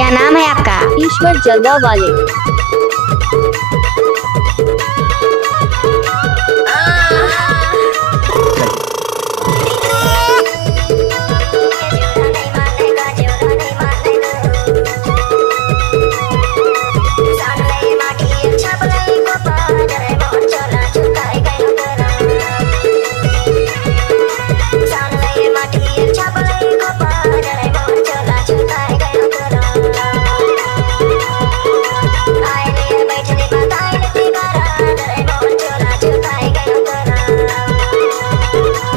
क्या नाम है आपका? ईश्वर जलदा वाले।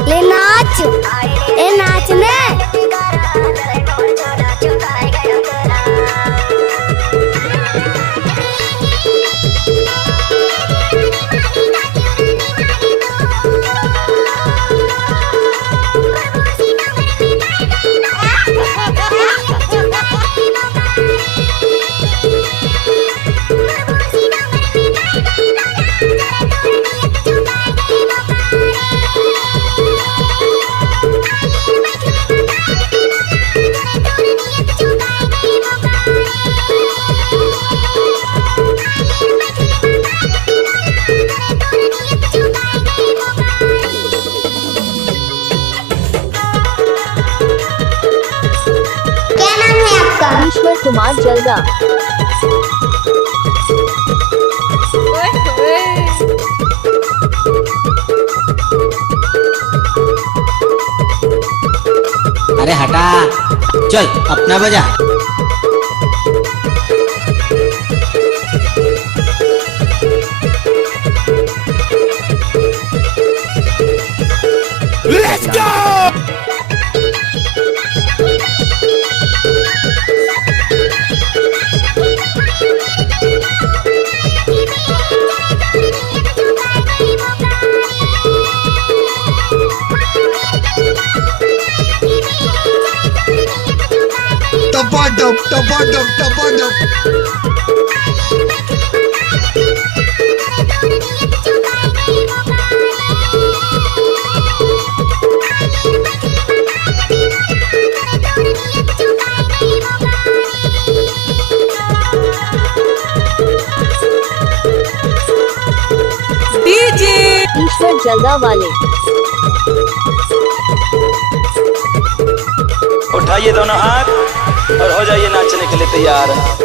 ले नाच, ए नाचने। क्या नाम है आपका? ईश्वर कुमार जलदा। अरे हटा, चल अपना बजा। Let's go! Tabadum, tabadum, tabadum. ईश्वर जलदा वाले। उठाइए दोनों हाथ और हो जाइए नाचने के लिए तैयार।